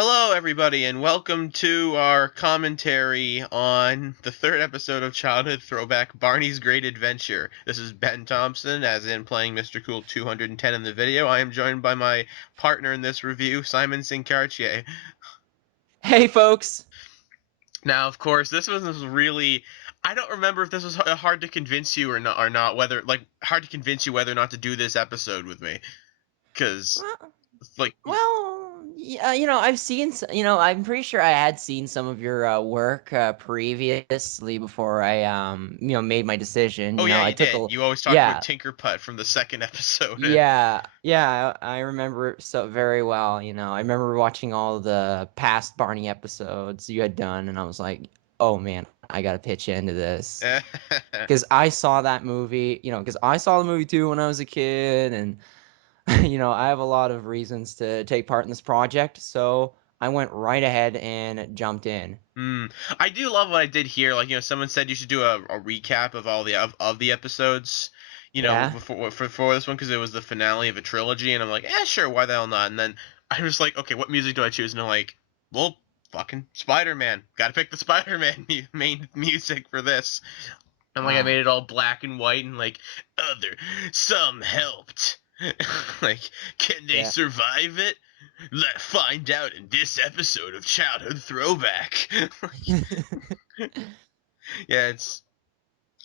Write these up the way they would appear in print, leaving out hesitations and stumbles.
Hello, everybody, and welcome to our commentary on the third episode of Childhood Throwback, Barney's Great Adventure. This is Ben Thompson, as in playing Mr. Cool 210 in the video. I am joined by my partner in this review, Simon Sincartier. Hey, folks. Now, of course, this was really. I don't remember if this was hard to convince you or not, whether, like, hard to convince you whether or not to do this episode with me. Because, Well, like, yeah, I'm pretty sure I had seen some of your work previously before I, made my decision. oh yeah, I you took did. You always talked about yeah, Tinker Putt from the second episode. yeah, I remember it so very well. I remember watching all the past Barney episodes you had done, and I was like, oh man, I gotta pitch into this. Because I saw that movie, because I saw the movie too when I was a kid, and I have a lot of reasons to take part in this project, so I went right ahead and jumped in. I do love what I did here. Like, someone said you should do a recap of all the episodes, Yeah. for this one because it was the finale of a trilogy, and I'm like, yeah, sure, why the hell not? And then I was like, okay, what music do I choose? And I'm like, well, fucking Spider-Man. Got to pick the Spider-Man main music for this. And like, I Ah. made it all black and white, and like, some helped. Like, can they Yeah. survive it? Let's find out in this episode of Childhood Throwback. Yeah, it's.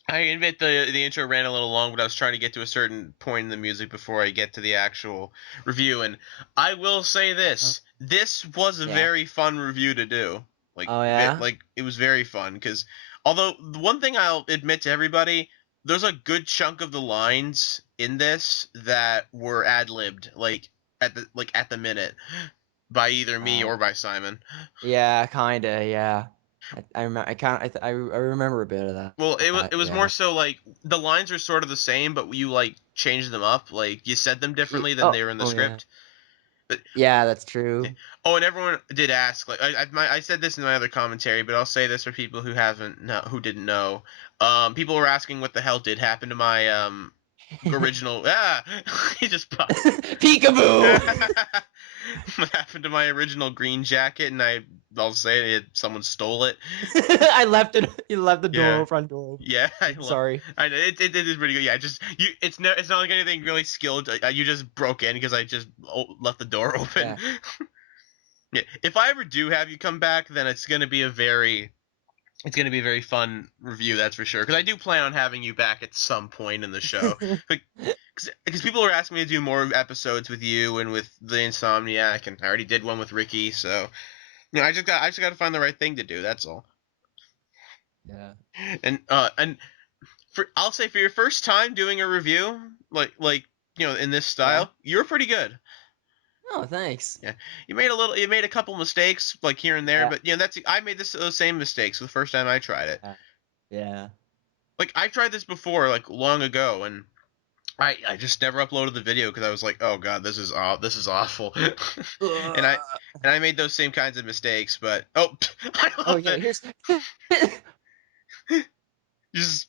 I admit the intro ran a little long, but I was trying to get to a certain point in the music before I get to the actual review. And I will say Uh, this was a yeah. very fun review to do. Oh yeah. Like it was very fun because although the one thing I'll admit to everybody, there's a good chunk of the lines in this that were ad-libbed, like at the minute by either me Oh or by Simon. yeah, kinda. Yeah. I remember. I remember a bit of Well, it was more Yeah. so like the lines are sort of the same, but you like changed them up. Like you said them differently than Oh. they were in the Oh yeah. script. But Yeah, that's true. oh, and everyone did ask. Like I said this in my other commentary, but I'll say this for people who didn't know. People were asking what the hell did happen to my original. He just popped. Peekaboo. What happened to my original green jacket? And I'll say someone stole it. I left it. You left the Yeah. front door Yeah, open. Sorry. I know it is pretty good. Yeah, just you. It's not like anything really skilled. You just broke in because I just left the door open. Yeah. Yeah, if I ever do have you come back, then it's gonna be a very fun review. That's for sure. Because I do plan on having you back at some point in the show. Because people are asking me to do more episodes with you and with the Insomniac, and I already did one with Ricky. So I just got to find the right thing to do. That's all. Yeah. And I'll say for your first time doing a review, like in this Yeah. style, you're pretty good. Oh, thanks. Yeah, you made a couple mistakes like here and there, Yeah. but that's I made those same mistakes the first time I tried it. Yeah. Yeah. Like I tried this before, like long ago, and I just never uploaded the video because I was like, oh god, this is awful, and I Ugh. and I made those same kinds of mistakes. But oh, I Oh love yeah, that. here's Just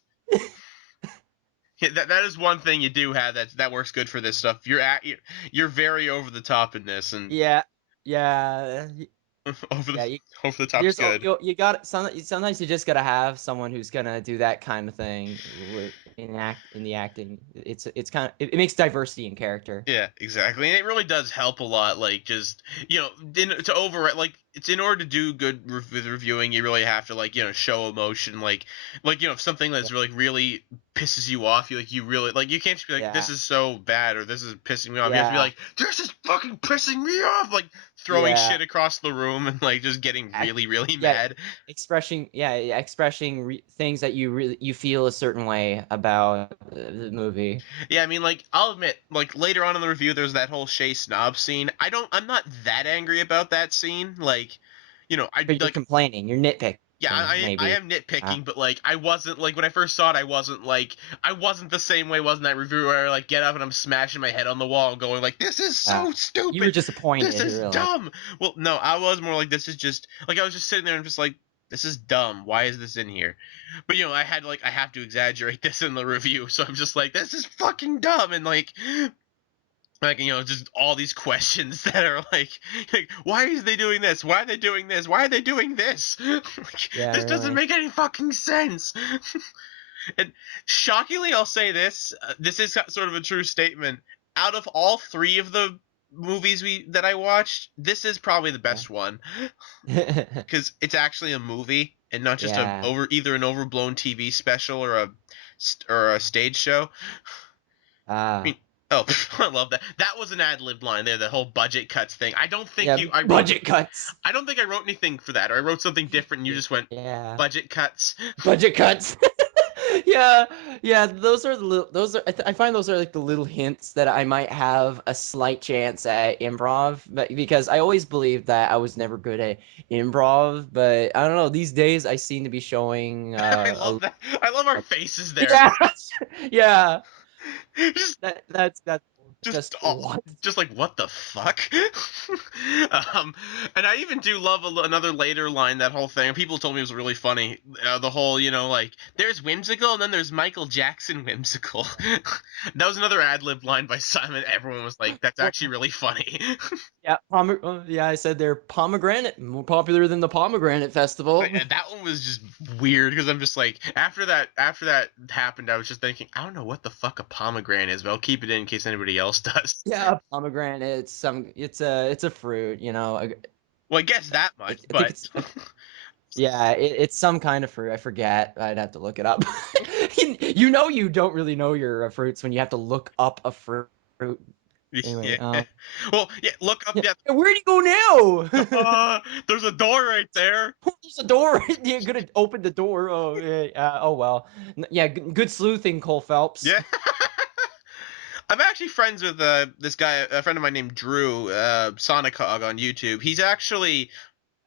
yeah, that is one thing you do have that works good for this stuff. You're very over the top in this, and yeah. Yeah. over the Yeah, over the top's there's good. you got sometimes you just gotta have someone who's gonna do that kind of thing in the acting. It's kind of it makes diversity in character. Yeah, exactly. And it really does help a lot. Like, just, to over, like, it's in order to do good with reviewing, you really have to, like, show emotion. If something Yeah. that's really pisses you off, you really, like, you can't just be like, this Yeah. is so bad or this is pissing me off. You have to be Yeah. like, this is fucking pissing me off. Like, throwing Yeah. shit across the room and, like, just getting I- really, really Yeah, mad. expressing things that you feel a certain way about the movie. Yeah, I mean, like, I'll admit, like, later on in the review, there's that whole Shay Snob scene. I'm not that angry about that scene. Like, I But you're like, complaining, you're yeah, nitpicking, I maybe. am Uh, nitpicking, but like, I wasn't like when I first saw it, I wasn't the same way. Wasn't that review where I like get up and I'm smashing my head on the wall, going like, this is uh, so you were stupid, this disappointed, is really. dumb. Well, no, I was more like, this is just like I was just sitting there and just like, this is dumb. Why is this in here? But I have to exaggerate this in the review, so I'm just like, this is fucking dumb, and Like, just all these questions that are like, why is they doing this? Why are they doing this? Why are they doing this? Like, Yeah, this doesn't really. make any fucking sense. And shockingly, I'll say this: this is sort of a true statement. Out of all three of the movies that I watched, this is probably the Yeah. best one because it's actually a movie and not just Yeah. either an overblown TV special or a stage show. I Ah. mean, oh, I love that. That was an ad-libbed line there. The whole budget cuts thing. I don't think Yeah, I wrote. budget cuts. I don't think I wrote anything for that, or I wrote something different. And you just went Yeah. budget cuts. Budget cuts. Yeah, yeah, those are the those are I find those are like the little hints that I might have a slight chance at improv, but because I always believed that I was never good at improv, but I don't know, these days I seem to be showing I love that. I love our faces there. yeah. Yeah. Just That's just just what? just like what the fuck. And I even do love another later line. That whole thing people told me was really funny. The whole like there's whimsical and then there's Michael Jackson whimsical. That was another ad-lib line by Simon. Everyone was like, that's actually really funny. Yeah, yeah, I said they're pomegranate, more popular than the pomegranate festival. And that one was just weird because I'm just like, after that happened, I was just thinking, I don't know what the fuck a pomegranate is, but I'll keep it in case anybody else does. Yeah, pomegranate. It's a fruit. Well, I guess that much, I think but it's yeah. It's some kind of fruit. I forget. I'd have to look it up. You don't really know your fruits when you have to look up a fruit. Anyway, yeah. Well, yeah. Look up. yeah. Yeah. Where'd you go now? There's a door right there. There's a door. You're gonna open the door. Oh yeah. Oh well. Yeah. Good sleuthing, Cole Phelps. Yeah. I'm actually friends with this guy, a friend of mine named Drew, Sonicog on YouTube. He's actually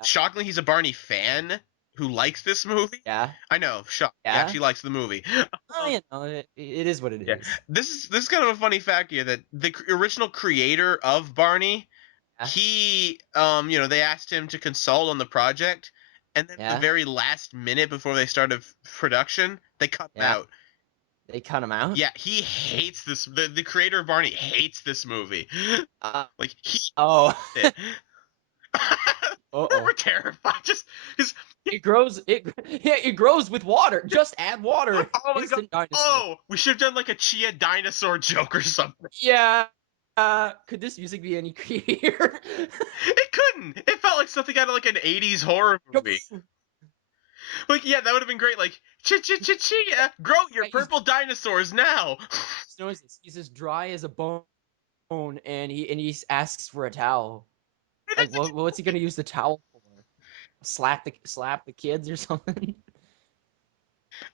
shockingly, he's a Barney fan who likes this movie. Yeah. I know, shock. He Yeah. actually likes the movie. Oh, it is what it Yeah, is. this is kind of a funny fact here that the original creator of Barney, Yeah. he they asked him to consult on the project, and then the Yeah. very last minute before they started production, they cut him Yeah. out. They cut him out. Yeah, he hates this. The creator of Barney hates this movie. Like he Oh. it. Uh-oh. We're terrified. Just because. It grows. It grows with water. Just add water. Oh my god. Instant dinosaur. Oh, we should have done like a chia dinosaur joke or something. Yeah. Could this music be any creepier? It couldn't. It felt like something out of like an 80s horror movie. Like, yeah, that would have been great. Like, chia, grow your Right, purple dinosaurs now. he's as dry as a bone, and he asks for a towel. Like, what's he gonna use the towel for? Slap the kids or something?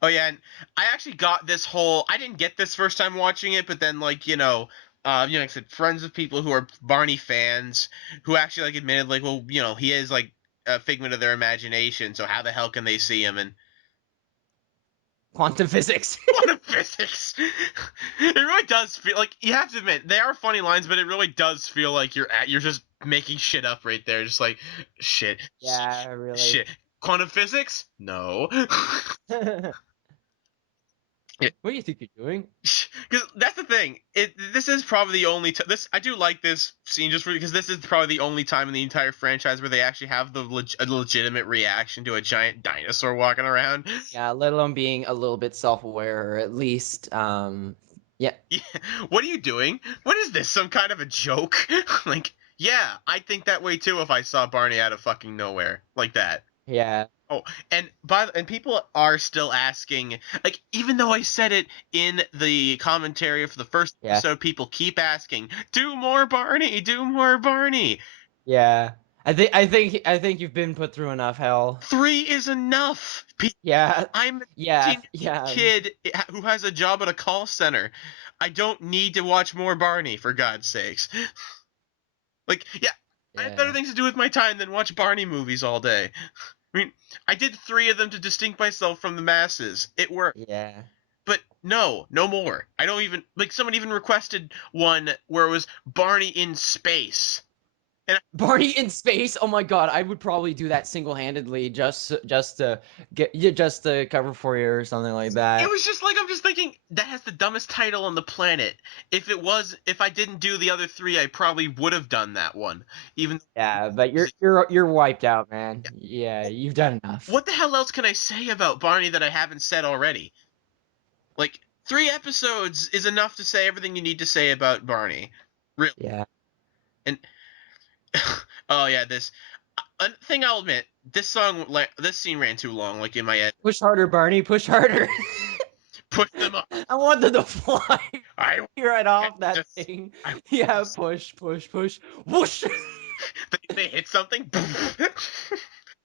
Oh yeah, and I actually got this whole. I didn't get this first time watching it, but then like like I said, friends of people who are Barney fans who actually like admitted like, well, he is like a figment of their imagination. So how the hell can they see him? And Quantum physics. quantum physics. It really does feel like you have to admit they are funny lines, but it really does feel like you're just making shit up right there, just like shit. Yeah, really. Shit. Quantum physics? No. What do you think you're doing? Because that's the thing. This is probably the only this I do like this scene just because this is probably the only time in the entire franchise where they actually have a legitimate reaction to a giant dinosaur walking around. Yeah, let alone being a little bit self-aware, or at least, yeah. What are you doing? What is this? Some kind of a joke? Like, yeah, I'd think that way too if I saw Barney out of fucking nowhere like that. Yeah. Oh, and people are still asking, like, even though I said it in the commentary for the first episode, people keep asking, "Do more Barney, do more Barney." Yeah. I think you've been put through enough hell. 3 is enough. Yeah. I'm a Yeah. kid who has a job at a call center. I don't need to watch more Barney, for God's sakes. Like, yeah, I have better things to do with my time than watch Barney movies all day. I mean, I did 3 of them to distinct myself from the masses. It worked. Yeah. But no more. I don't even someone even requested one where it was Barney in space. And Barney in space. Oh my god, I would probably do that single-handedly just to cover for you or something like that. It was just like I'm just thinking thinking that has the dumbest title on the planet. If I didn't do the other three, I probably would have done that one. Even Yeah, but you're wiped out, man. Yeah, you've done enough. what the hell else can I say about Barney that I haven't said already? Like 3 episodes is enough to say everything you need to say about Barney. Really. Yeah. And oh yeah, this thing I'll admit, this scene ran too long. Like in my head, Push harder, Barney. Push harder. push them up. I want them to fly I right get off that this. thing. I Yeah, this. push, push, push. Whoosh. They hit something.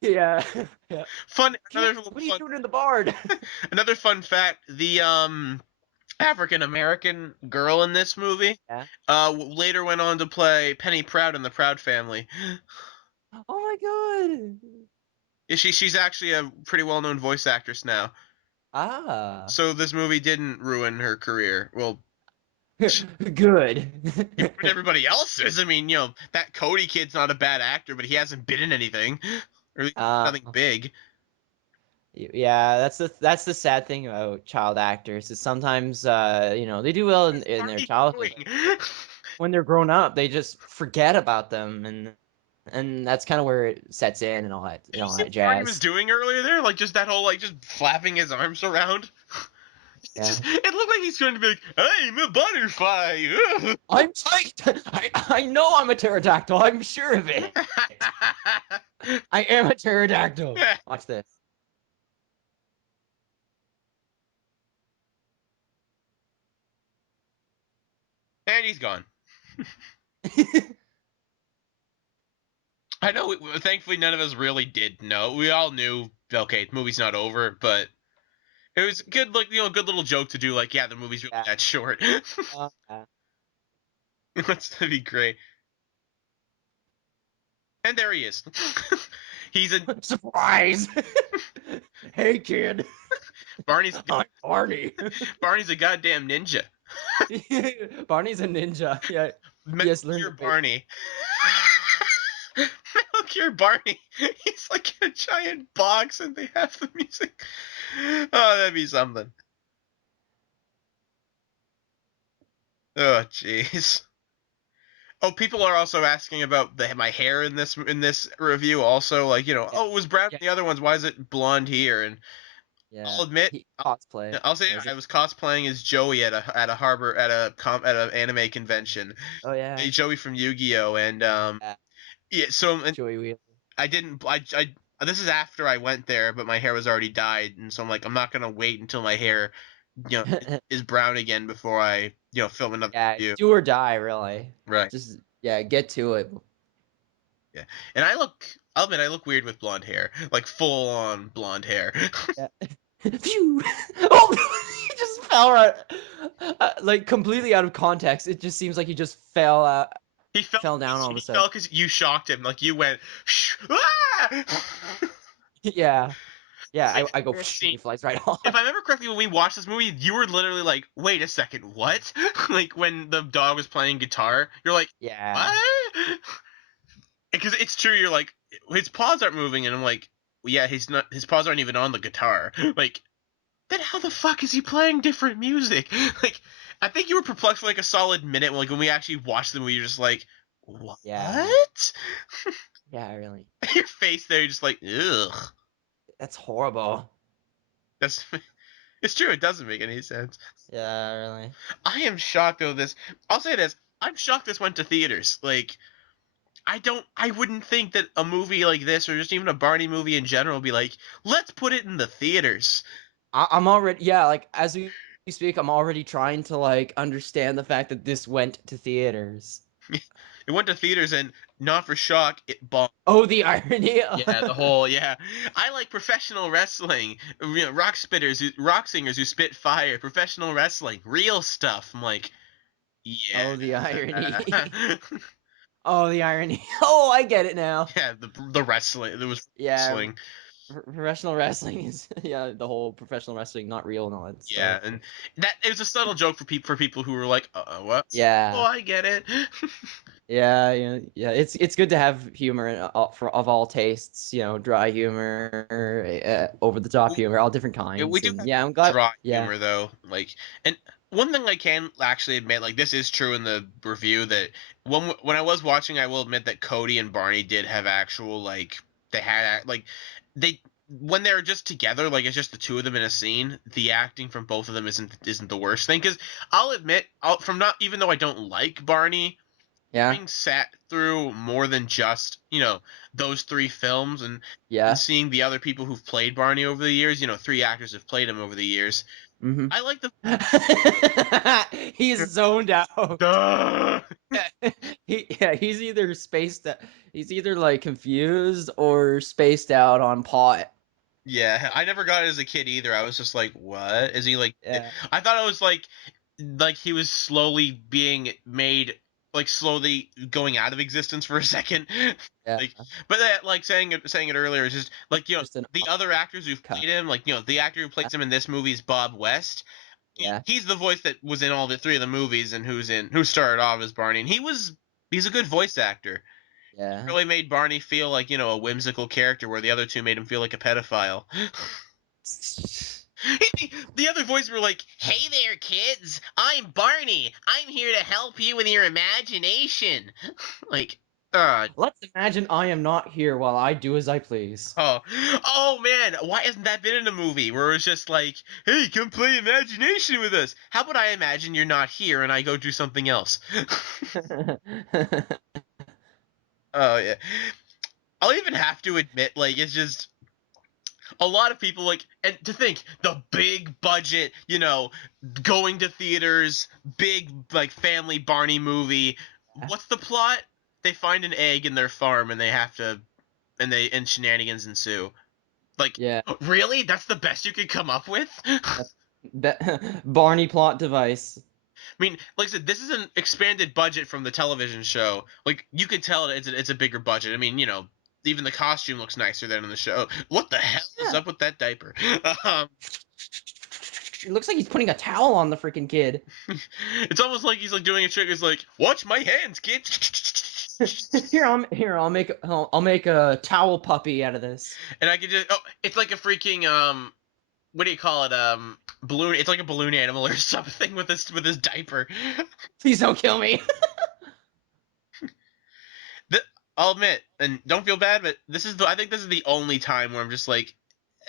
Yeah. Yeah. Fun. Kid, what are you doing in the barn? Another fun fact. The African American girl in this movie Yeah. later went on to play Penny Proud in the Proud Family. Oh my god. She's actually a pretty well known voice actress now. Ah. So this movie didn't ruin her career. Well, Good. you ruined everybody else's. I mean, that Cody kid's not a bad actor, but he hasn't been in anything, or at least uh, nothing big. yeah, that's the sad thing about child actors is sometimes they do well Where's in their Barney childhood, going? but when they're grown up, they just forget about them, and that's kind of where it sets in and Did you see that what Barney was jazz. doing earlier there? Like just that whole just flapping his arms around. Yeah. It looked like he's going to be like, I'm a butterfly. I'm psyched. I know I'm a pterodactyl. I'm sure of it. I am a pterodactyl. Watch this. And he's gone. I know. Thankfully, none of us really did know. We all knew. Okay, the movie's not over, but it was good. Like good little joke to do. Like, yeah, the movie's really Yeah. that short. Yeah. That's gonna be great. And there he is. He's a Surprise! Hey, kid. Barney's I'm Barney. Barney's a goddamn ninja. Barney's a ninja. Yeah, he Metal has learned Gear the bit. Barney. Metal Gear Barney. He's like in a giant box, and they have the music. Oh, that'd be something. Oh, jeez. Oh, people are also asking about my hair in this review. Also, like Yeah, oh, it was brown yeah, in the other ones. Why is it blonde here? And yeah. I'll admit, He cosplay. I'll say Was I it? was cosplaying as Joey at a anime convention. Oh yeah. Joey from Yu-Gi-Oh! And Yeah. yeah. So and Joey Wheeler. I didn't. This is after I went there, but my hair was already dyed, and so I'm like, I'm not gonna wait until my hair, is brown again before I, film another Yeah, review. do or die, really. Right. Just yeah, get to it. Yeah. And I'll admit, I look weird with blonde hair, like full on blonde hair. Yeah. Phew! Oh, he just fell right, like completely out of context. It just seems like he just He fell. fell down all of He a sudden. fell because you shocked him. Like you went, Shh, ah! Yeah, yeah. Like I go. first He scene. flies right off. If I remember correctly, when we watched this movie, you were literally like, "Wait a second, what?" Like when the dog was playing guitar, you're like, Yeah, "What?" Because it's true. You're like, his paws aren't moving, and I'm like, well, yeah, he's not. His paws aren't even on the guitar. Like, then how the fuck is he playing different music? Like, I think you were perplexed for like a solid minute. Like when we actually watched the movie, you're just like, what? yeah, yeah. Really, Your face there, you're just like, ugh. that's horrible. That's. It's true. It doesn't make any sense. Yeah, really. I am shocked though. I'll say this. I'm shocked this went to theaters. Like, I wouldn't think that a movie like this, or just even a Barney movie in general, would be like, let's put it in the theaters. I'm already yeah. Like as we speak, I'm already trying to like understand the fact that this went to theaters. It went to theaters, and not for shock, it bombed. Oh, the irony. Yeah, the whole yeah. I like professional wrestling, rock singers who spit fire, professional wrestling, real stuff. I'm like, yeah, Oh, the irony. Oh, the irony. Oh, I get it now. yeah. The wrestling, there was Yeah, wrestling. Professional wrestling is yeah, the whole professional wrestling not real and all that Yeah, stuff. and that it was a subtle joke for people who were like, what? Oh, Yeah. I get it. Yeah, yeah, yeah. It's good to have humor for of all tastes. Dry humor, over the top humor, all different Yeah, we kinds. do And have yeah, I'm glad. dry Yeah, humor though. Like, and one thing I can actually admit, like this is true in the review that when I was watching, I will admit that Cody and Barney did have actual like they had like they when they're just together, like it's just the two of them in a scene. The acting from both of them isn't the worst thing because I'll admit, from not even though I don't like Barney, yeah, having sat through more than just those three films and yeah. seeing the other people who've played Barney over the years, three actors have played him over the years. Hmm. I like the He's zoned out. Duh! He's either spaced. He's either like confused or spaced out on pot. Yeah, I never got it as a kid either. I was just like, what is he like? Yeah, I thought it was like he was slowly being made, like slowly going out of existence for a second. yeah. Like, but that, like saying it earlier is just like Just an the other actors who've cut. played him, like the actor who plays him in this movie is Bob West. Yeah, He's the voice that was in all the three of the movies and who started off as Barney, and he's a good voice actor. yeah. Really made Barney feel like a whimsical character, where the other two made him feel like a pedophile. The other voices were like, "Hey there, kids! I'm Barney. I'm here to help you with your imagination." Like, uh, Let's imagine I am not here while I do as I please. oh, oh man, why hasn't that been in a movie where it's just like, "Hey, come play imagination with us"? How about I imagine you're not here and I go do something else? Oh yeah, I'll even have to admit, like, it's just a lot of people like, and to think the big budget, going to theaters, big like family Barney movie. What's the plot? They find an egg in their farm and they have to, and shenanigans ensue. Like, Yeah, really? That's the best you could come up with? I that's Barney plot device. mean, like I said, this is an expanded budget from the television show. Like, you could tell it's a bigger budget. I mean, even the costume looks nicer than in the show. What the hell is Yeah. up with that diaper? Um, It looks like he's putting a towel on the freaking kid. It's almost like he's like doing a trick. He's like, "Watch my hands, kid." I'll make a towel puppy out of this. And I could just it's like a freaking what do you call it, balloon. It's like a balloon animal or something with this diaper. Please don't kill me. The, I'll admit, and don't feel bad, but I think this is the only time where I'm just like,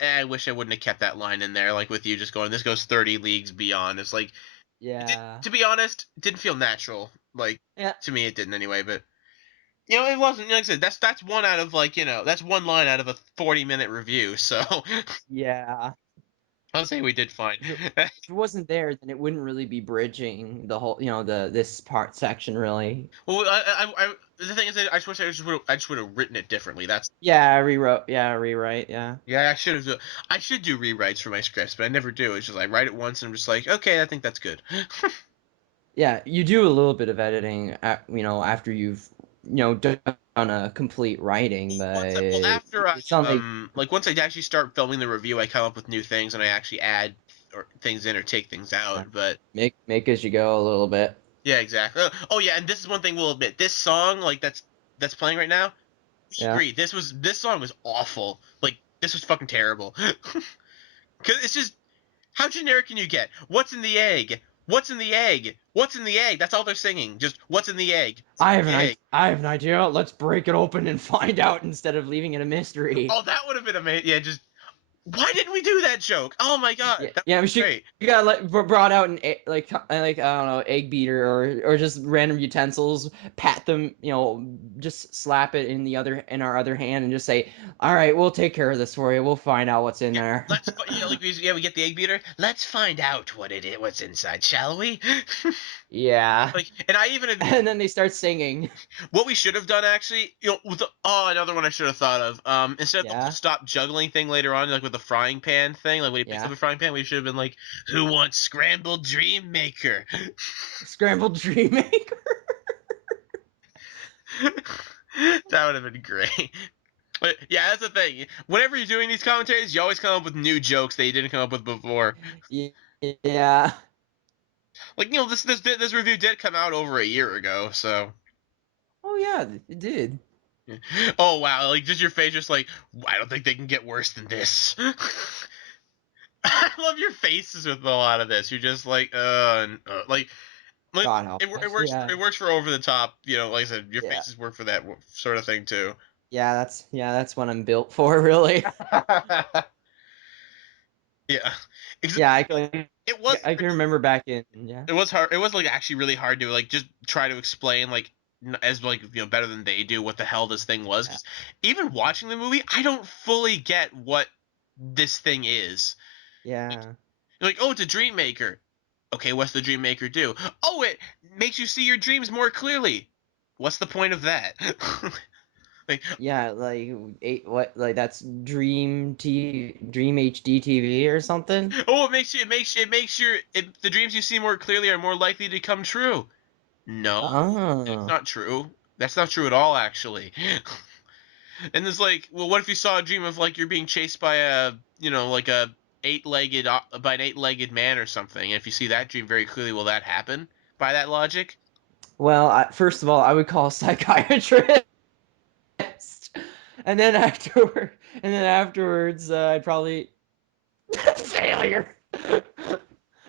I wish I wouldn't have kept that line in there. Like with you just going, this goes 30 leagues beyond. It's like, Yeah. to be honest, it didn't feel natural. Like Yeah. to me, it didn't anyway. But it wasn't, like I said, that's one out of like, that's one line out of a 40-minute review. So Yeah. I'll say we did fine. If it wasn't there, then it wouldn't really be bridging the whole, this part section really. Well, the thing is, I just wish I just would have written it differently. That's Yeah, rewrote. Yeah, rewrite. Yeah. yeah, I should do rewrites for my scripts, but I never do. It's just I write it once and I'm just like, okay, I think that's good. Yeah, you do a little bit of editing, after you've, done a complete writing, but After I it's not like, like once I actually start filming the review, I come up with new things and I actually add or things in or take things yeah, out. But make as you go a little bit. yeah, exactly. Oh yeah, and this is one thing we'll admit. This song, like that's playing right now, we Yeah. agree. This song was awful. Like this was fucking terrible. Cause it's just how generic can you get? What's in the egg? What's in the egg? What's in the egg? That's all they're singing. Just what's in the egg? What's I in have the an egg? I have an idea. Let's break it open and find out instead of leaving it a mystery. Oh, that would have been amazing. Yeah, just why didn't we do that joke? Oh my god, Yeah, that yeah. was great. You got like brought out an like I don't know, egg beater or just random utensils. Pat them, just slap it in our other hand and just say, "All right, we'll take care of this for you. We'll find out what's in Yeah, there." like we get the egg beater. Let's find out what it is, what's inside, shall we? Yeah. Like, and I even admit And then they start singing. what we should have done actually. Another one I should have thought of. Instead of the whole Yeah. stop juggling thing later on, like with the frying pan thing, like when he picks up Yeah. a frying pan, we should have been like, "Who wants scrambled dream maker?" Scrambled Dream Maker. That would have been great. But yeah, that's the thing. Whenever you're doing these commentaries, you always come up with new jokes that you didn't come up with before. Yeah. Like, this review did come out over a year ago, so. Oh yeah, it did. Oh wow, like just your face, just like I don't think they can get worse than this. I love your faces with a lot of this. You're just like, like God help it us. works. Yeah. It works for over the top. Like I said, your Yeah. faces work for that sort of thing too. That's what I'm built for, really. Yeah, Yeah, it was I can remember back in it was hard. It was like actually really hard to like just try to explain like as like better than they do what the hell this thing was. yeah. 'Cause even watching the movie, I don't fully get what this thing is. Yeah. You're like, oh, it's a dream maker. Okay, what's the dream maker do? Oh, it makes you see your dreams more clearly. What's the point of that? Like, Yeah, like what like that's Dream HD TV or something? oh, the dreams you see more clearly are more likely to come true. No, that's Oh. not true. That's not true at all, actually. And it's like, well, what if you saw a dream of like you're being chased by like a by an eight-legged man or something? And if you see that dream very clearly, will that happen by that logic? Well, first of all, I would call a psychiatrist. And then afterwards, I'd probably failure.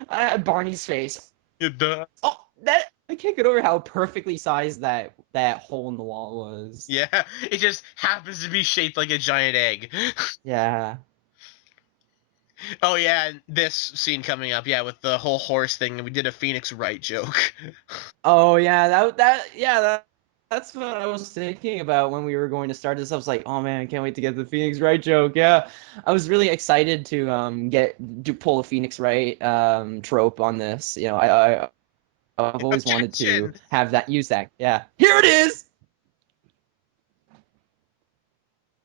I had Barney's face. Yeah, duh. Oh, that I can't get over how perfectly sized that hole in the wall was. Yeah, it just happens to be shaped like a giant egg. Yeah. Oh yeah, and this scene coming up, yeah, with the whole horse thing, we did a Phoenix Wright joke. Oh yeah, that's what I was thinking about when we were going to start this. I was like, oh man, I can't wait to get the Phoenix Wright joke. Yeah, I was really excited to pull a Phoenix Wright trope on this. I've always wanted to Objection! have that use that. Yeah, here it is.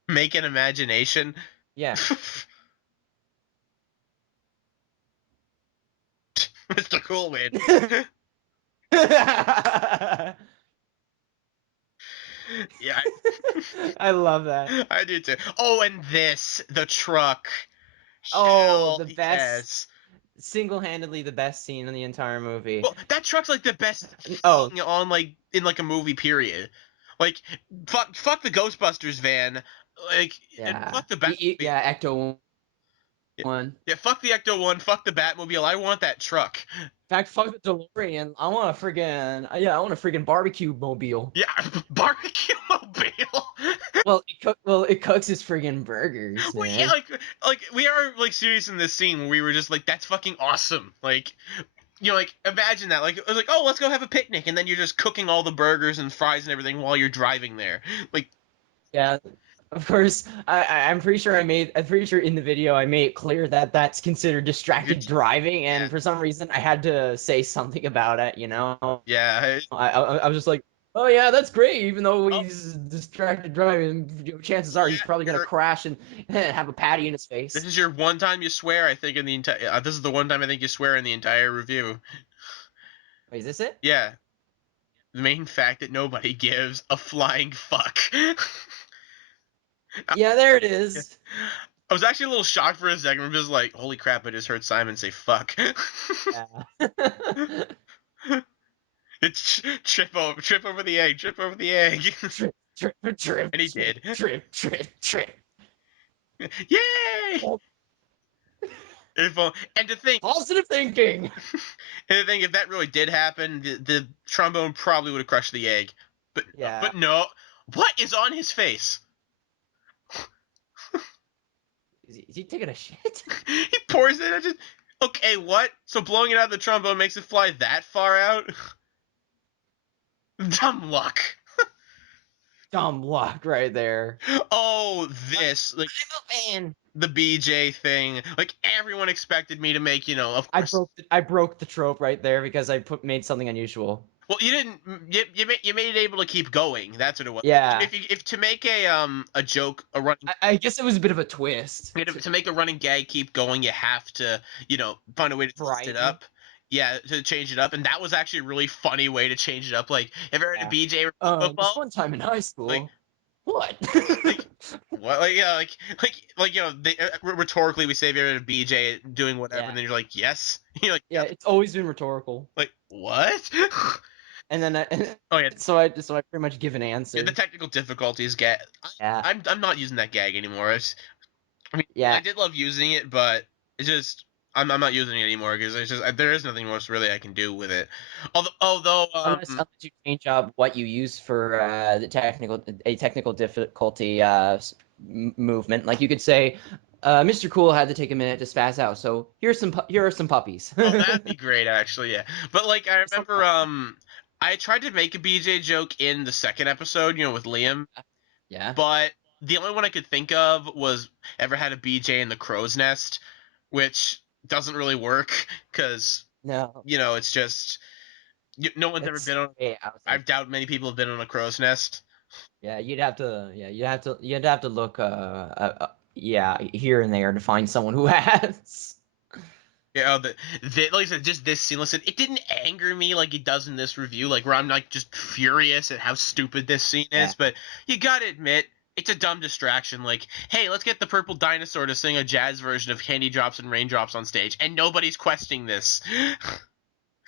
Make an imagination. Yeah. Mr. Coolman. Yeah, I love that. I do too. Oh, and the truck. Oh, Hell the best, yes. single-handedly the best scene in the entire movie. Well, that truck's like the best Oh, thing on like in like a movie period. Like fuck the Ghostbusters van. Like and yeah. fuck the Batmobile. Yeah, Ecto Yeah, One. yeah, fuck the Ecto one, fuck the Batmobile. I want that truck. In fact, fuck the DeLorean. I want a friggin' barbecue mobile. Yeah, barbecue mobile. It cooks his friggin' burgers, Well, yeah, man. like we are like serious in this scene where we were just like, that's fucking awesome. Like, like imagine that. Like, it was like, oh, let's go have a picnic, and then you're just cooking all the burgers and fries and everything while you're driving there. Like, Yeah, of course. I'm pretty sure in the video I made it clear that that's considered you're, distracted driving, yeah, and for some reason I had to say something about it. You know, yeah. I was just like, oh yeah, that's great. Even though Oh, he's distracted driving, chances are he's yeah. probably gonna crash and have a patty in his This face. is your one time you swear. I think in the entire. This is the one time I think you swear in the entire review. Wait, is this it? Yeah, the main fact that nobody gives a flying fuck. Yeah, there it is. I was actually a little shocked for a second. I'm just like, holy crap! I just heard Simon say "fuck." Yeah. It's trip over the egg, trip over the egg, Trip, trip, trip, and he trip, did. trip, trip, trip. Yay! Oh, And to think, positive thinking. if that really did happen, the trombone probably would have crushed the egg. Yeah. But no, what is on his face? Is he taking a shit? He pours it. Just okay. What? So blowing it out of the trombone makes it fly that far out? Dumb luck. Dumb luck right there. Oh, this like I'm a fan. the BJ thing. Like everyone expected me to make, of course. I broke the trope right there because made something unusual. Well, you didn't. You made it able to keep going. That's what it was. Yeah. If to make a joke, a running I guess it was a bit of a twist. to make a running gag keep going, you have to find a way to twist it Variety. up. Yeah, to change it up, and that was actually a really funny way to change it up. Like, have you ever heard of Yeah. BJ This football? one time in high Like, school. What? like what? Like, yeah, like they, rhetorically we say if you're a BJ doing whatever, Yeah. and then you're like, yes. You're like, Yeah, yep. it's always been rhetorical. Like, what? And then Oh yeah, so I pretty much give an yeah, the answer. technical difficulties gag. Yeah. I'm not using that gag anymore. I mean, I Yeah. did love using it, but it's just I'm not using it anymore because it's just there is nothing else really I can do with it. Although Unless you change up what you use for the technical difficulty movement, like you could say, Mr. Cool had to take a minute to spaz out, so here are some puppies. oh, that'd be great actually, yeah. But like I Some remember I tried to make a BJ joke in the second episode, with Liam, yeah. but the only one I could think of was ever had a BJ in the crow's nest, which doesn't really work because No, it's just no one's ever it's been on. way out I there. doubt many people have been on a crow's nest. Yeah, you'd have to look yeah, here and there to find someone who has. Yeah, like I said, just this scene. Listen, it didn't anger me like it does in this review, like where I'm like just furious at how stupid this scene Yeah. is. But you gotta admit, it's a dumb distraction. Like, hey, let's get the purple dinosaur to sing a jazz version of Candy Drops and Raindrops on stage, and nobody's questioning this.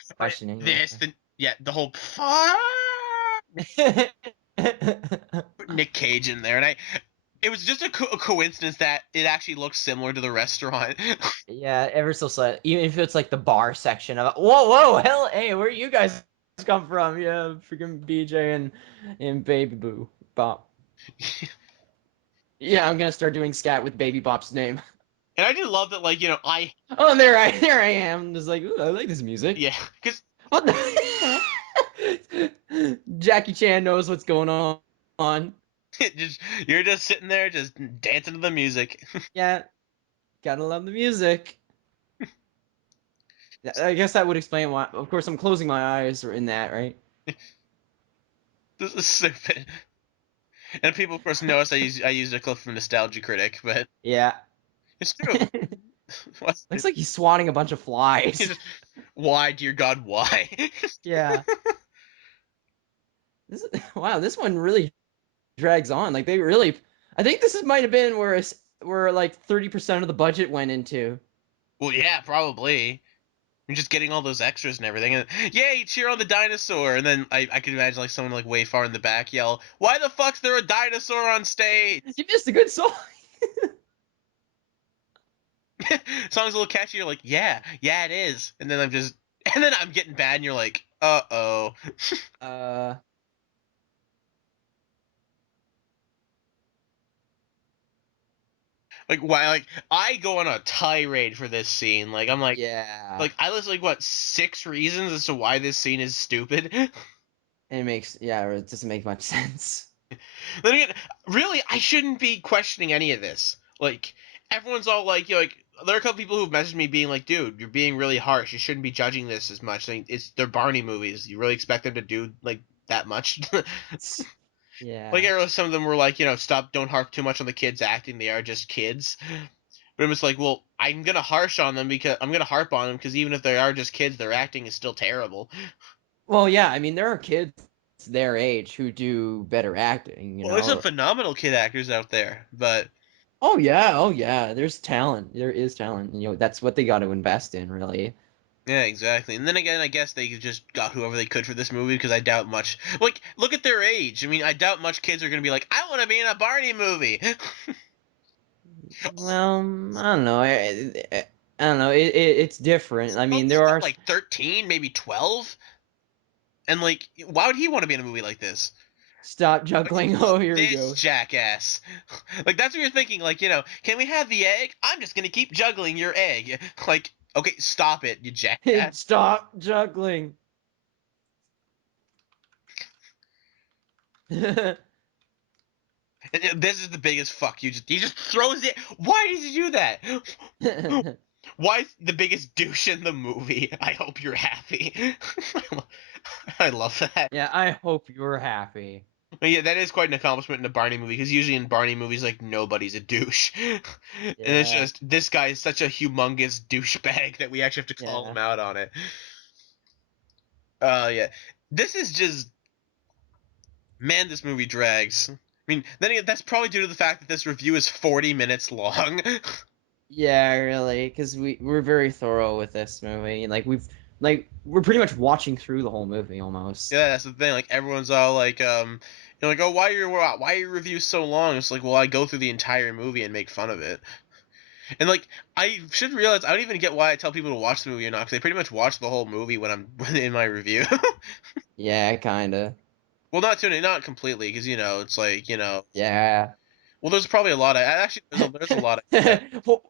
But Questioning, yeah. the whole put Nick Cage in there, and it was just a coincidence that it actually looked similar to the restaurant. Yeah, ever so slight. Even if it's like the bar section of whoa, hell, hey, where you guys come from? Yeah, freaking BJ and Baby Boo Bop. Yeah, I'm gonna start doing scat with Baby Bop's name. And I do love that, like Oh, there I am. Just like, ooh, I like this music. yeah, because What the? Jackie Chan knows what's going on. you're just sitting there just dancing to the music. Yeah, gotta love the music. I guess that would explain why. Of course, I'm closing my eyes in that, right? This is stupid. And people, of course, notice I used a clip from Nostalgia Critic, but Yeah. it's true. Looks like he's swatting a bunch of flies. Why, dear God, why? Yeah. Wow, this one really drags on. Like they really, I think might have been where like 30% of the budget went into. Well, yeah, probably. I'm just getting all those extras and everything. And yay, cheer on the dinosaur! And then I could imagine like someone like way far in the back yell, "Why the fuck's there a dinosaur on stage?" You missed a good song. Song's a little catchy. You're like, yeah, it is. And then I'm getting bad, and you're like, uh-oh. Uh, Like, why? Like, I go on a tirade for this scene. Like, I'm yeah. I list like what 6 reasons as to why this scene is stupid. And it doesn't make much sense. Then again, really, I shouldn't be questioning any of this. Like, everyone's all like, there are a couple people who've messaged me being like, dude, you're being really harsh. You shouldn't be judging this as much. Like, they're Barney movies. You really expect them to do like that much? Yeah. Like, some of them were like, stop, don't harp too much on the kids acting. They are just kids. But I'm just like, well, I'm gonna harp on them because even if they are just kids, their acting is still terrible. Well, yeah. I mean, there are kids their age who do better acting. Well, there's some phenomenal kid actors out there, but Oh yeah, oh yeah. There's talent. There is talent. That's what they got to invest in, really. yeah, exactly. And then again, I guess they just got whoever they could for this movie because I doubt much. Like, look at their age. I mean, I doubt much kids are gonna be like, I want to be in a Barney movie. Well, I don't know. I don't know. It's different. I mean, Most there of them are. like 13, maybe 12, and like, why would he want to be in a movie like this? Stop Like, juggling. look Oh, at here we this go. jackass. Like, that's what you're thinking. Like, can we have the egg? I'm just gonna keep juggling your egg. Like, okay, stop it, you jackass. Stop juggling. And this is the biggest fuck you. He just throws it. Why does he do that? Why is the biggest douche in the movie? I hope you're happy. I love that. Yeah, I hope you're happy. But yeah, that is quite an accomplishment in a Barney movie because usually in Barney movies, like nobody's a douche, and it's Yeah, just this guy is such a humongous douchebag that we actually have to call yeah. him out on it. Yeah, this is just man. This movie drags. mean, then again, that's probably due to the fact that this review is 40 minutes long. Yeah, really, because we're very thorough with this movie. We're pretty much watching through the whole movie almost. Yeah, that's the thing. Like everyone's all like, like, oh, why are your reviews so long? It's like, well, I go through the entire movie and make fun of it. And like, I should realize I don't even get why I tell people to watch the movie or not, because they pretty much watch the whole movie when I'm in my review. Yeah, kinda. Well, not completely, because it's like Yeah. well, there's probably a lot of actually there's a lot of Well,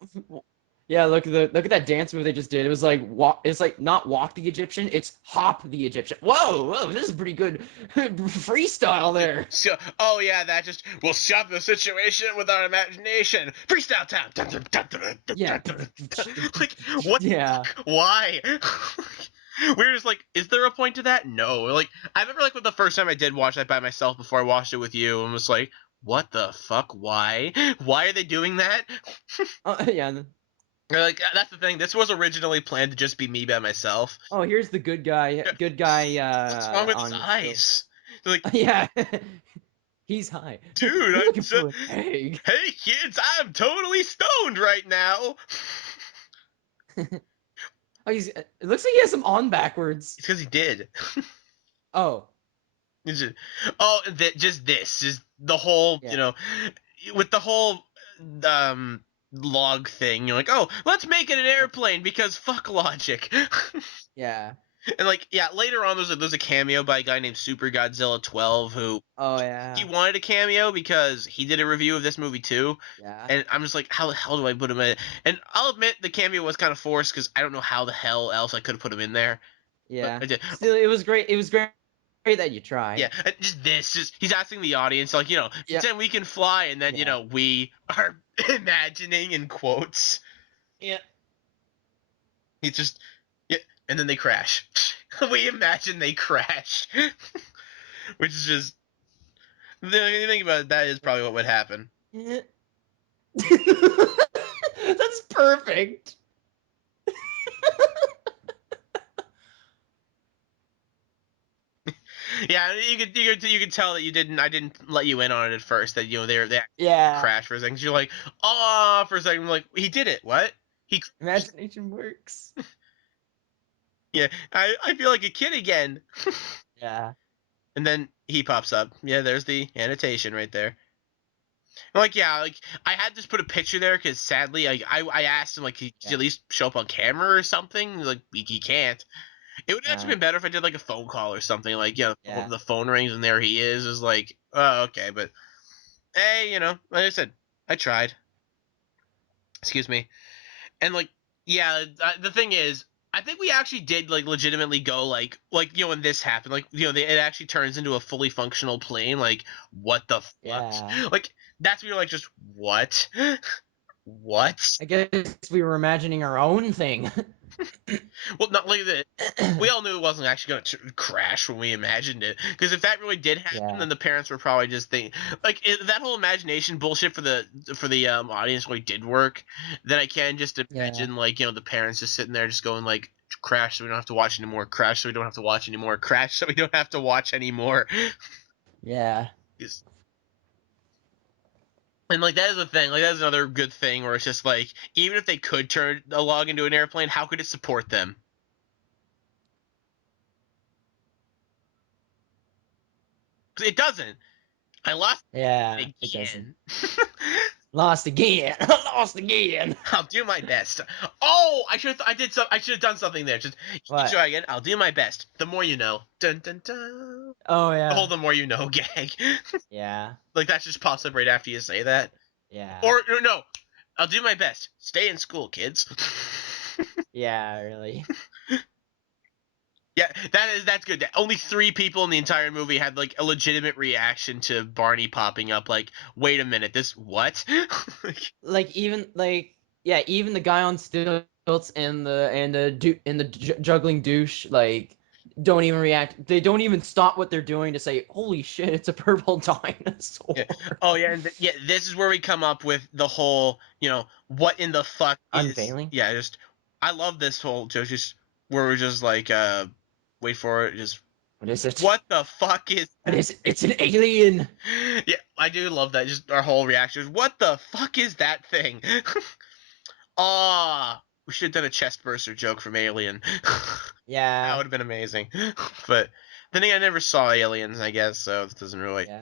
yeah, look at that dance move they just did. It was like walk. It's like not walk the Egyptian. It's hop the Egyptian. Whoa, this is pretty good freestyle there. So, oh yeah, that just we'll shove the situation with our imagination. Freestyle time. Dun, dun, dun, dun, dun, Yeah, dun, dun, dun. Like what? yeah, Why? We're just like, is there a point to that? No. Like I remember like with the first time I did watch that by myself before I watched it with you, and was like, what the fuck? Why? Why are they doing that? yeah. Like that's the thing. This was originally planned to just be me by myself. Oh, here's the good guy What's wrong with his on still. eyes? They're like, Yeah, he's high. dude, He's I'm looking so. for an egg. Hey kids, I'm totally stoned right now. Oh, it looks like he has some on backwards. It's because he did. Oh, It's just, oh, just this, just the whole, yeah, with the whole log thing. You're like, oh, let's make it an airplane because fuck logic. yeah. And like, yeah, later on there's a cameo by a guy named Super Godzilla 12 who Oh, he yeah, wanted a cameo because he did a review of this movie too. yeah, And I'm just like, how the hell do I put him in? And I'll admit the cameo was kind of forced because I don't know how the hell else I could have put him in there. But yeah. I did. Still, it was great. It was great that you Yeah, tried. just he's asking the audience like, Yeah, pretend we can fly, and then yeah, we are imagining in quotes. yeah. He just yeah, and then they crash. We imagine they crash, which is just the thing about it, that is probably what would happen. Yeah. That's perfect. Yeah, you could tell that I didn't let you in on it at first, that they Yeah, crash for a second. You're like, oh, for a second, I'm like, he did it. What? He crashed. imagination works. Yeah, I feel like a kid again. Yeah, And then he pops up. Yeah, there's the annotation right there. I'm like, yeah, like I had to just put a picture there because sadly, I asked him like, could you yeah, at least show up on camera or something? Like he can't. It would have actually yeah, been better if I did like a phone call or something. Like, yeah, the phone rings and there he is like, oh, okay, but hey, like I said, I tried. Excuse me. And like, yeah, the thing is, I think we actually did like legitimately go like when this happened, like it actually turns into a fully functional plane. Like, what the fuck? yeah. Like that's when you're like, just what? What? I guess we were imagining our own thing. Well, not like that. We all knew it wasn't actually going to crash when we imagined it. Because if that really did happen, Yeah, then the parents were probably just thinking, like, if that whole imagination bullshit for the audience really did work, then I can just yeah, imagine like the parents just sitting there just going like, crash so we don't have to watch anymore, crash so we don't have to watch anymore, crash so we don't have to watch anymore. yeah, And like that is the thing, like that is another good thing where it's just like, even if they could turn a log into an airplane, how could it support them? It doesn't. I lost yeah. it It doesn't. again. Lost again. Lost again. I'll do my best. Oh, I should have done something there. Just What? try again. I'll do my best. The more you know. Dun dun dun. Oh The whole yeah, the more you know gag. yeah, Like that just pops up right after you say that. yeah, Or no, I'll do my best. Stay in school, kids. yeah. Really. Yeah, that's good. Only 3 people in the entire movie had like a legitimate reaction to Barney popping up. Like, wait a minute, this what? Like even like yeah, even the guy on stilts and the juggling douche don't even react. They don't even stop what they're doing to say, "Holy shit, it's a purple Yeah. dinosaur." Oh yeah, and yeah. This is where we come up with the whole, what in the fuck is? Unveiling. Yeah, just I love this whole just where we're just like, wait for it, just What is it? What the fuck is What is it? It's an alien. Yeah, I do love that. Just our whole reaction is, what the fuck is that thing? Ah, we should have done a chest burster joke from Alien. That Yeah. would have been amazing. But then again, I never saw Aliens, I guess, so it doesn't really. Yeah.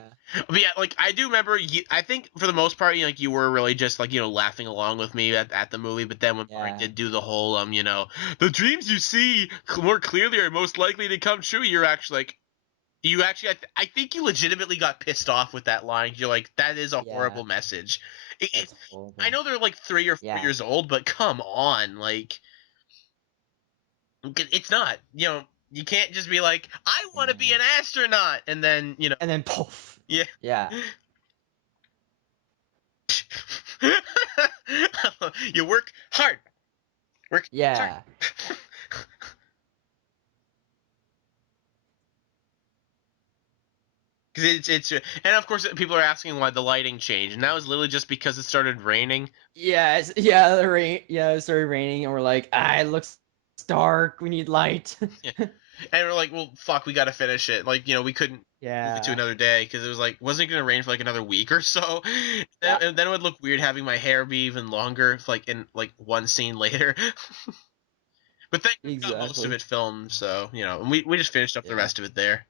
But yeah, like I do remember. I think for the most part, like you were really just like laughing along with me at the movie. But then when Barney Yeah. did do the whole the dreams you see more clearly are most likely to come true. You're actually like. You actually, I think you legitimately got pissed off with that line. You're like, that is a Yeah. horrible message. That's I horrible. know they're like 3 or 4 Yeah. years old, but come on, like, it's not. You can't just be like, I want to be Yeah. an astronaut, and then And then poof. yeah. Yeah. You work hard. Work hard. Yeah. Because and of course people are asking why the lighting changed, and that was literally just because it started raining. Yeah. Yeah. The rain. Yeah. It started raining, and we're like, it looks dark. We need light. Yeah. And we're like, well, fuck, we got to finish it. Like, we couldn't move it to Yeah. another day because it was like, wasn't it going to rain for like another week or so? Yeah. And then it would look weird having my hair be even longer, if, like in like one scene later. But thank God we got most of Exactly. it filmed, so and we just finished up the Yeah. rest of it there.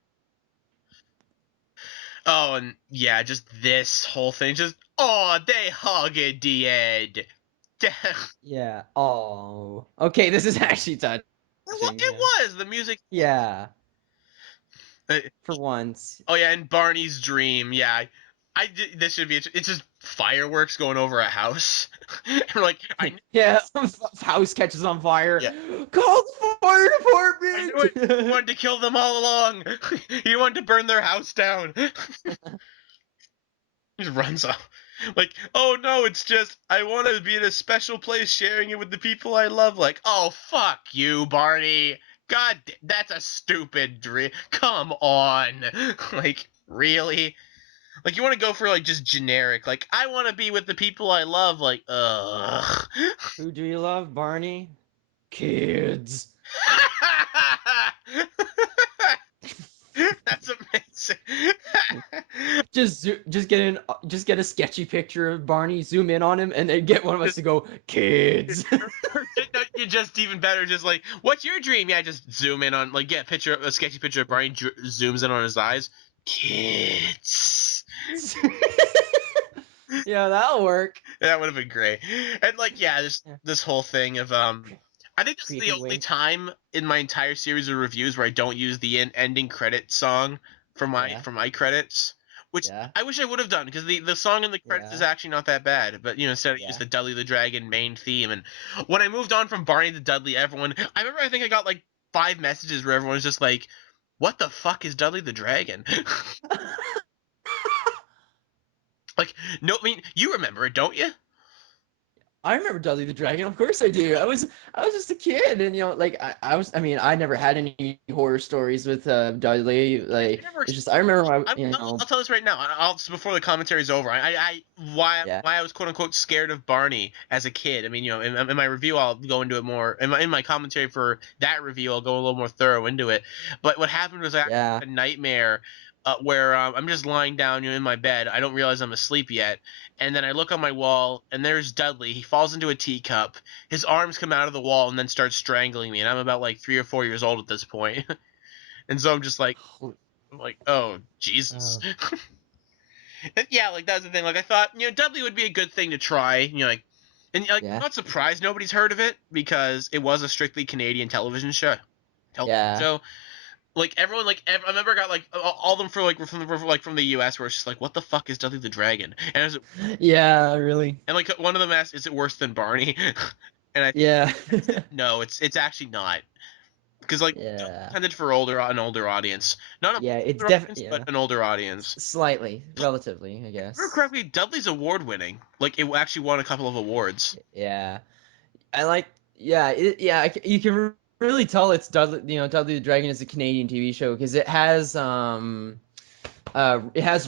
Oh, and yeah, just this whole thing, just they hug at the end. Yeah. Oh. Okay. This is actually touching. It Yeah. was the music. Yeah. Uh, For once. Oh yeah, and Barney's dream. Yeah, this should be. It's just fireworks going over a house. And we're like, Yeah. House catches on fire. yeah, Call the fire I knew it. You department. wanted to kill them all along. You wanted to burn their house down. He just runs off. Like, oh no, it's just I want to be in a special place, sharing it with the people I love. Like, oh fuck you, Barney. God, that's a stupid dream. Come on. Like, really? Like you want to go for like just generic, like I want to be with the people I love, like ugh. Who do you love, Barney? Kids. That's amazing. Just get a sketchy picture of Barney, zoom in on him, and then get one of us Just, to go, kids. you're just even better. Just like, what's your dream? Yeah, just zoom in on like get a sketchy picture of Barney, zooms in on his eyes. Kids. Yeah, that'll work. That would have been great. And like, yeah, Yeah. this whole thing of I think this is the Creepy only wink. time in my entire series of reviews where I don't use the ending credit song Yeah. for my credits, which Yeah. I wish I would have done because the song in the credits is Yeah. actually not that bad. But instead I used Yeah. the Dudley the Dragon main theme. And when I moved on from Barney to Dudley, I think I got like 5 messages where everyone's just like, "What the fuck is Dudley the Dragon?" Like, no, I mean you remember it, don't you? I remember Dudley the Dragon. Of course I do. I was just a kid, and like I mean, I never had any horror stories with Dudley. I Like never. it's just I remember I'll tell this right now. So before the commentary's over. yeah, Why I was quote unquote scared of Barney as a kid. I mean, in my review, I'll go into it more. In my commentary for that review, I'll go a little more thorough into it. But what happened was I had yeah. a nightmare. Where I'm just lying down in my bed. I don't realize I'm asleep yet. And then I look on my wall, and there's Dudley. He falls into a teacup. His arms come out of the wall and then start strangling me. And I'm about like 3 or 4 years old at this point. And so I'm just like, oh Jesus. Oh, And yeah, like that's the thing. Like I thought, Dudley would be a good thing to try. And like I'm yeah, not surprised nobody's heard of it because it was a strictly Canadian television show. yeah, So like everyone, I remember I got like all of them from the U.S. where it's just like, what the fuck is Dudley the Dragon? yeah. Really, And like one of them asked, is it worse than Barney? And yeah, I said, no, it's actually not. Because like yeah, intended for an older audience, not a yeah. It's older audience, definitely but yeah, an older audience. slightly, relatively, I If I remember guess. correctly, Dudley's award winning. Like it actually won a couple of awards. Yeah, I like. Yeah, you can really tell it's Dudley. Dudley the Dragon is a Canadian TV show because it has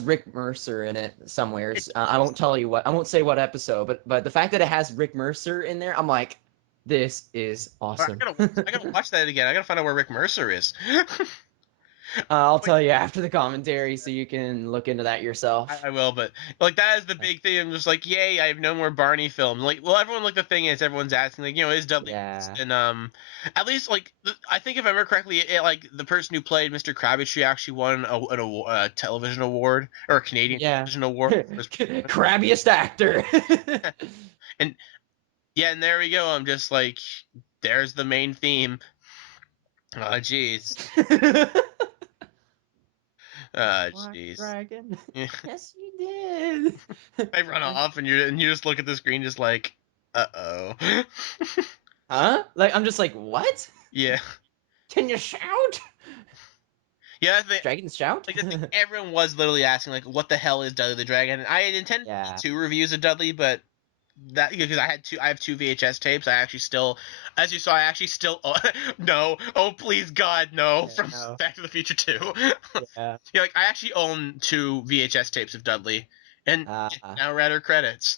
Rick Mercer in it somewheres. It's I won't awesome. tell you what. I won't say what episode, but the fact that it has Rick Mercer in there, I'm like, this is I awesome. gotta watch that again. I gotta find out where Rick Mercer is. I'll tell you after the commentary so you can look into that yourself. I will, but like that is the big thing. I'm just like, yay! I have no more Barney films. Like, well, everyone like the thing is, everyone's asking like, is Dudley Yeah. and at least like I think if I remember correctly, like the person who played Mr. Crabtree actually won a television award or a Canadian Yeah. television award for his performance. Crabbiest actor. And yeah, and there we go. I'm just like, there's the main theme. Oh, jeez. Oh, Black jeez. Dragon. Yeah. Yes, you did. I run off, and you just look at the screen, just like, uh-oh. Huh? Like I'm just like, what? Yeah. Can you shout? Yeah, the Dragons shout? like the thing everyone was literally asking, like, what the hell is Dudley the Dragon? And I had intended Yeah. two reviews of Dudley, but that because I have two VHS tapes. I actually still, as you saw, I actually still no. Oh please God, no! Yeah, From no. Back to the Future 2. Yeah. Yeah, like I actually own two VHS tapes of Dudley, and Uh, now read her credits.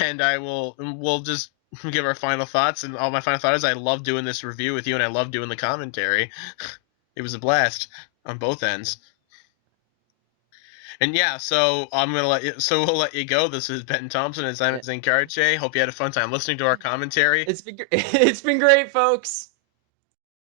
And we'll just give our final thoughts. And all my final thought is I love doing this review with you, and I love doing the commentary. It was a blast on both ends. And yeah, so we'll let you go. This is Ben Thompson and Simon yeah. Zinkarche. Hope you had a fun time listening to our commentary. It's been great, folks.